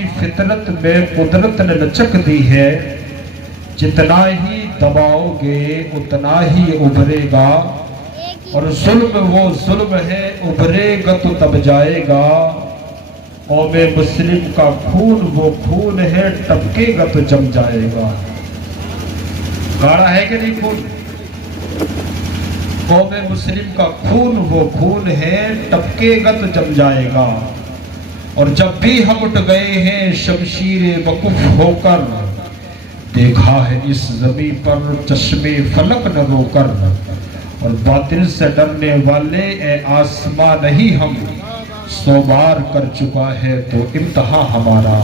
کی فطرت میں قدرت نے لچک دی ہے، جتنا ہی دباؤ گے اتنا ہی ابھرے گا، اور ظلم وہ ظلم ہے ابھرے گا تو تب جائے گا۔ قوم مسلم کا خون وہ خون ہے ٹپکے گا تو جم جائے گا۔ گاڑا ہے کہ نہیں خون؟ قوم مسلم کا خون وہ خون ہے ٹپکے گا تو جم جائے گا۔ اور جب بھی ہم اٹھ گئے ہیں شمشیر وقف ہو کر، دیکھا ہے اس زمین پر چشمے فلک نہ رو کر، اور باطل سے ڈرنے والے اے آسماں نہیں ہم، 100 بار کر چکا ہے تو امتحان ہمارا،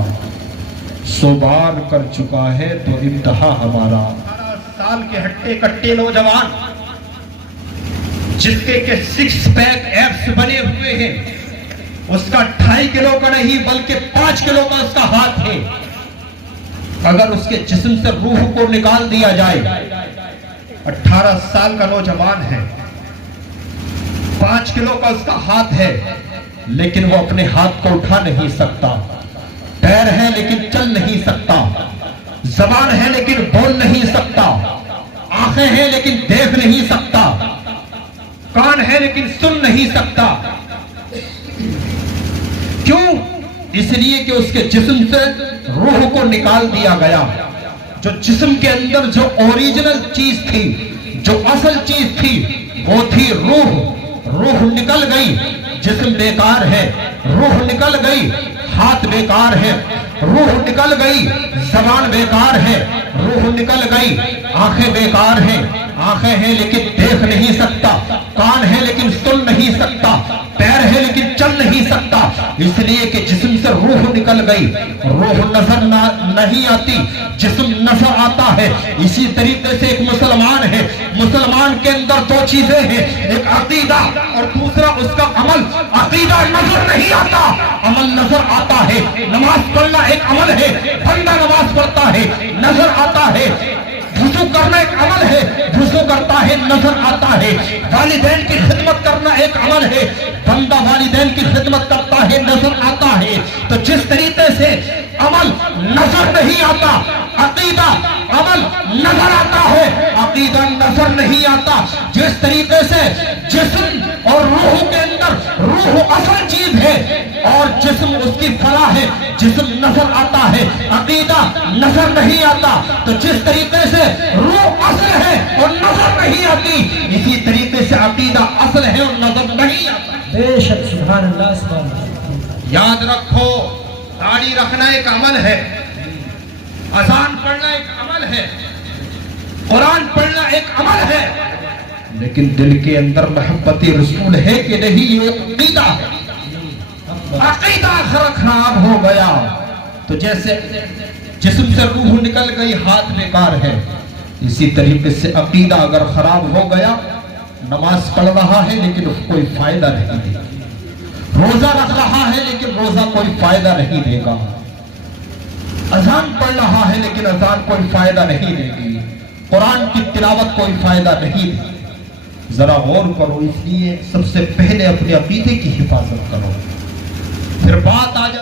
100 بار کر چکا ہے تو امتحان ہمارا۔ 18 سال کے ہٹے کٹے نوجوان جس کے 6 پیک ایپس بنے ہوئے ہیں، اس کا 2.5 کلو کا نہیں بلکہ 5 کلو کا اس کا ہاتھ ہے۔ اگر اس کے جسم سے روح کو نکال دیا جائے، 18 سال کا نوجوان ہے، 5 کلو کا اس کا ہاتھ ہے، لیکن وہ اپنے ہاتھ کو اٹھا نہیں سکتا، پیر ہے لیکن چل نہیں سکتا، زبان ہے لیکن بول نہیں سکتا، آنکھیں ہیں لیکن دیکھ نہیں سکتا، کان ہے لیکن سن نہیں سکتا۔ کیوں؟ اس لیے کہ اس کے جسم سے روح کو نکال دیا گیا۔ جو جسم کے اندر جو اوریجنل چیز تھی، جو اصل چیز تھی، وہ تھی روح۔ روح نکل گئی، جسم بیکار ہے، روح نکل گئی، ہاتھ بیکار ہے، روح نکل گئی، زبان بیکار ہے، روح نکل گئی، آنکھیں بیکار ہیں، آنکھیں ہیں لیکن دیکھ نہیں سکتا، کان ہے لیکن سن نہیں سکتا، پیر ہے لیکن چل نہیں سکتا، اس لیے کہ جسم سے روح نکل گئی، روح نظر نہیں آتی، جسم نظر آتا ہے۔ اسی طریقے سے ایک مسلمان ہے، مسلمان کے اندر 2 چیزیں ہیں، ایک عقیدہ اور دوسرا اس کا عمل۔ عقیدہ نظر نہیں آتا، عمل نظر آتا ہے۔ نماز پڑھنا ایک عمل ہے، بندہ نماز پڑھتا ہے، نظر آتا ہے۔ وضو کرنا ایک عمل ہے، وضو کرتا ہے، نظر آتا ہے۔ والدین کی خدمت کرنا ایک عمل ہے، بندہ والدین کی خدمت کرتا ہے، نظر آتا ہے۔ تو جس طریقے سے عمل نظر نہیں آتا، عقیدہ عمل نظر آتا ہے، عقیدہ نظر نہیں آتا۔ جس طریقے سے جسم اور روح کے اندر روح اصل چیز ہے اور جسم اس کی فلاح ہے، جسم نظر آتا ہے، عقیدہ نظر نہیں آتا۔ تو جس طریقے سے روح اصل ہے اور نظر نہیں آتی، اسی طریقے سے عقیدہ اصل ہے اور نظر نہیں آتا۔ بے شک، سبحان اللہ، سبحان اللہ۔ یاد رکھو، داڑھی رکھنا ایک عمل ہے، اذان پڑھنا ایک عمل ہے، قرآن پڑھنا ایک عمل ہے، لیکن دل کے اندر محبت رسول ہے کہ نہیں، یہ عقیدہ ہے۔ عقیدہ خراب ہو گیا تو جیسے جسم سے روح نکل گئی، ہاتھ بیکار ہے، اسی طریقے سے عقیدہ اگر خراب ہو گیا، نماز پڑھ رہا ہے لیکن اس کو کوئی فائدہ نہیں دے گا، روزہ رکھ رہا ہے لیکن روزہ کوئی فائدہ نہیں دے گا، اذان پڑھ رہا ہے لیکن اذان کوئی فائدہ نہیں دے گی، قرآن کی تلاوت کوئی فائدہ نہیں دے گی۔ ذرا غور کرو، اس لیے سب سے پہلے اپنے عقیدے کی حفاظت کرو، پھر بات آ جائے